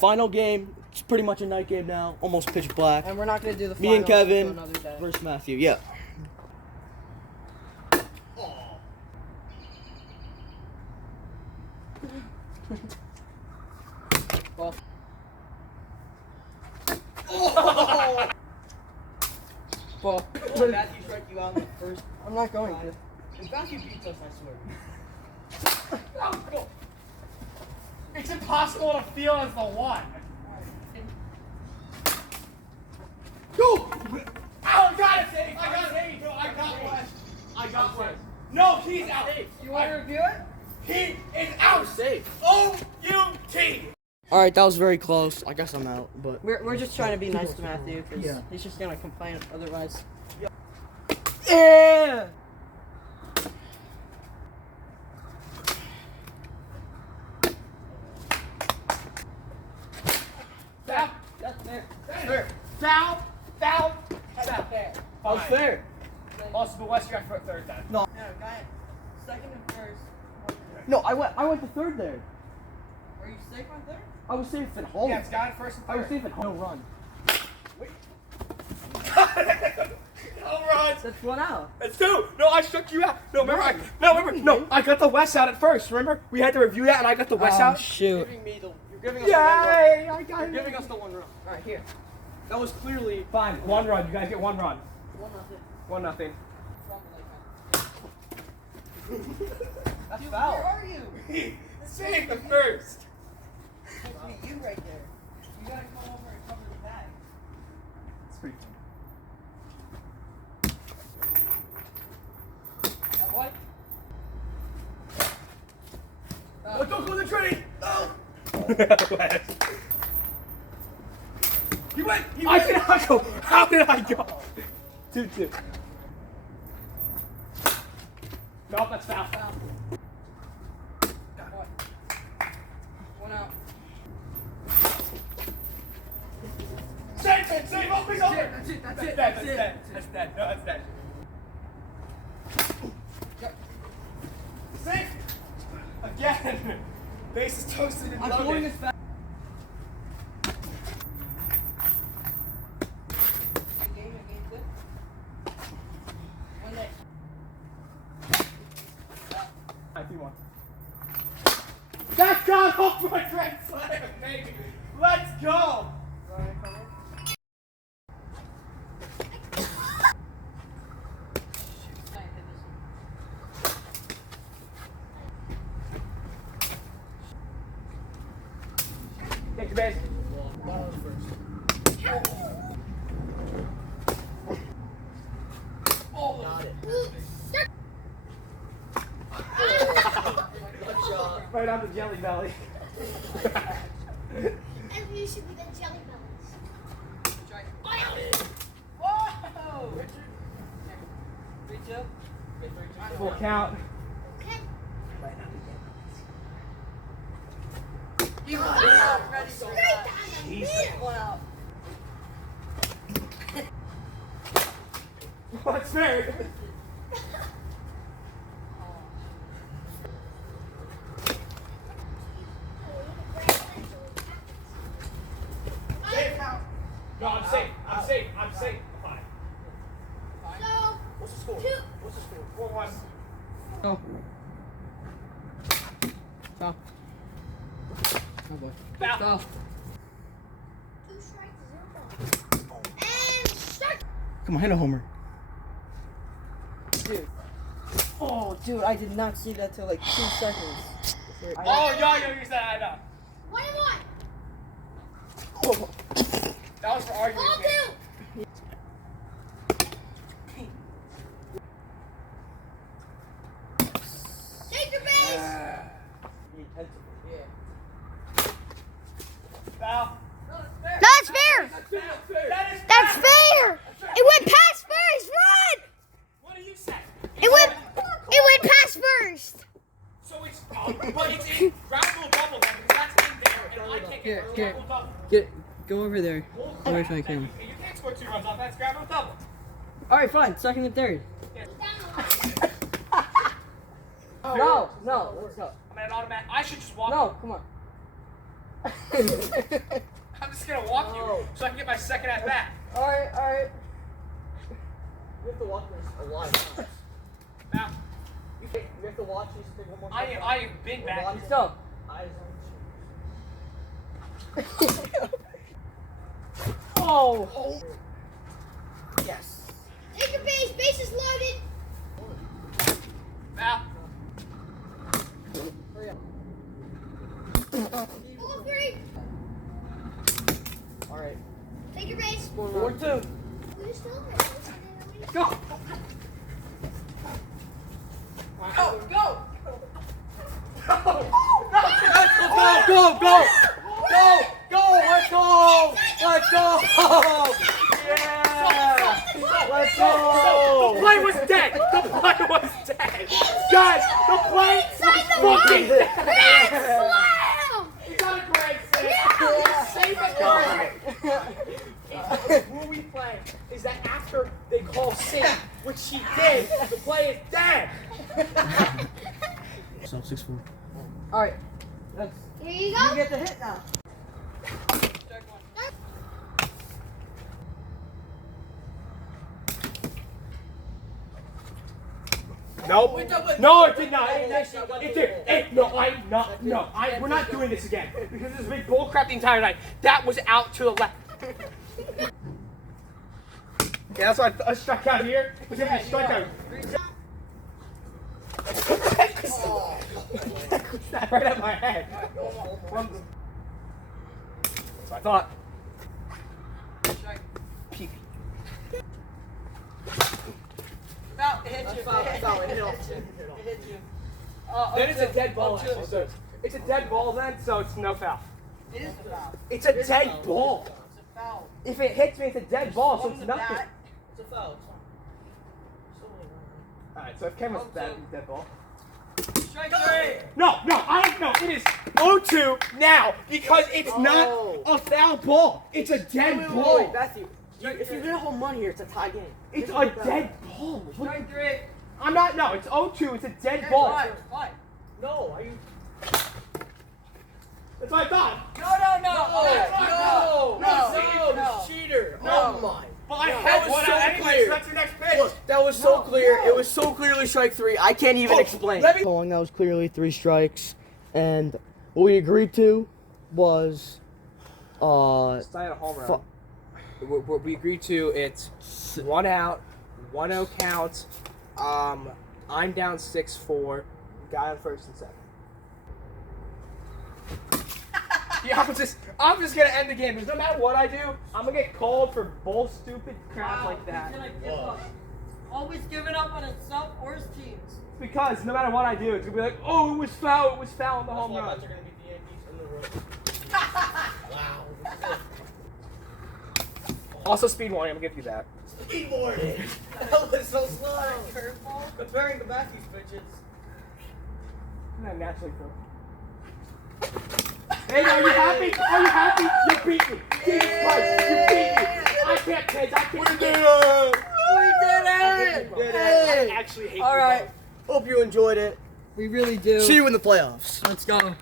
Final game. It's pretty much a night game now. Almost pitch black. And we're not going to do the Me and Kevin another day. versus Matthew. Yeah. Well. Oh! Well. Matthew strike you out in the first. I'm not going to. If Matthew beats us, I swear. Oh, go. It's impossible to feel as the one. Go! Oh, I got it, Dave. I got it. No, I got one. I got one. No, he's out. You want to review it? He is out. Safe. O-U-T. All right, that was very close. I guess I'm out, but We're just trying to be nice to Matthew because Yeah. he's just going to complain otherwise. yeah. Foul. That's fair. Fair. Foul. Foul. That's not fair. That was fair. Also, but Wes, you got for third then. No, guy. Second and first. No, I went to third there. Are you safe on third? I was safe at home. Yeah, it's got it first and I was third. safe at home. No run. No runs. That's one out. That's two. No, I struck you out. No, remember, I got the West out at first. Remember? We had to review that, and I got the West out. Shoot. You're giving us the one run. Yay! I got You're it. giving us the one run. All right, here. That was clearly Fine, one run. You guys get one run. 1-0. 1-0. That's Dude, foul. where are you? Save the first. You right there. You gotta come over and cover the bag. It's pretty What? Oh, don't go to the tree. No. He went. I did not go. How did I go? 2-2. Nope, that's foul. Foul. One out. Save it. Save. Oh, please, over. That's it. That's dead. That's dead. No, that's dead. Yep. Safe. Again. Base is toasted and I'm going loaded. as fast. I see one. That's gone off my grand slam, baby. Let's go. Take your base. Oh, got it. Good job. Right on the jelly belly. And you should be the jelly bellies. Whoa! 3-2. Full count. Okay. Ready, Straight down the middle. One out. What's fair? Safe. No, I'm safe. I'm safe. I'm safe. Fine. So, What's the score? 2. What's the score? 4-1. Go. Foul. Oh boy. Foul. Foul. 2 strikes, 0 balls. And start. Come on, hit a homer. Dude. Oh, dude, I did not see that till like 2 seconds. Oh, yo, you said I know. 1 and 1. That was for arguing. Ball 2. Take your base. Foul. That's fair. That's fair. It went past first. Run. What do you say? It went past first. So it's, but it's in ground rule double then, because that's in there, and I can't Here, get here. ground rule double. Go over there. Where's my camera? You can't score 2 runs off, that's ground rule double. Alright, fine. Second and third. Oh. No, let's go. I'm at an automatic. I should just walk. No, come on. I'm just gonna walk you so I can get my second at bat. Alright. You have to watch this a lot of times. Now, You have to watch this thing one more I time. have been back. Watch here. it. Eyes on Oh. Yes. Take your base. Base is loaded. Now, Hurry up. Ball three. Alright. Take your base. 4-2. Who's still there? go. Go. Go! Let's go! Let's go! Yeah! Let's go! The play was dead. The play was dead. Guys, the play was fucking dead. Slam! You got a grand save it. The rule we play is that after they call save, which she did, the play is dead. So 6-4. Alright. That's Here you you go. get the hit now. Nope. No, it did not. It did. We're not doing this again because this has been bullcrap the entire night. That was out to the left. Yeah, that's why I struck out here. It was a strike out. That right at my head. That's what I thought. Pee. Foul. It hit you. Foul, foul, it hit off. It hit you. Then it's a dead ball. Actually, so it's a dead ball then, so it's no foul. It is a foul. It's a dead ball. It's a foul. If it hits me, it's a dead ball, so On it's the nothing. bat. It's a foul. It's fine. Alright, so if Ken was dead, he's dead ball. Strike three. No, it is 0-2 now because it's not a foul ball. It's a dead ball. Matthew, if you hit a home run here, it's a tie game. It's a dead ball. Strike three. I'm not, no, it's 0-2. It's a dead ball. Fine. No, are you? That's what I thought. No. Cheater. No. Oh my. But I That had was one so out anyway, clear. so that's your next pitch. Look, that was so clear. It was so clearly strike three. I can't even explain. let me- That was clearly 3 strikes, and what we agreed to was, It's not a home run. What we agreed to, it's 1 out, 1-0 count. I'm down 6-4. Guy on first and second. Yeah, I'm just gonna end the game because no matter what I do, I'm gonna get called for bull stupid crap like that. He's gonna give up. Always giving up on himself or his teams. Because no matter what I do, it's gonna be like, oh, it was foul in the home run. Also, speed warning. I'm gonna give you that. Speed warning. That was so slow. Curveball. Comparing the Matthews pitches. Not naturally throw. Hey, are you happy? Are you happy? You beat me. Jesus Christ, you beat me. I can't pitch. I can't. We did it. I actually hate you All right. Hope you enjoyed it. We really do. See you in the playoffs. Let's go.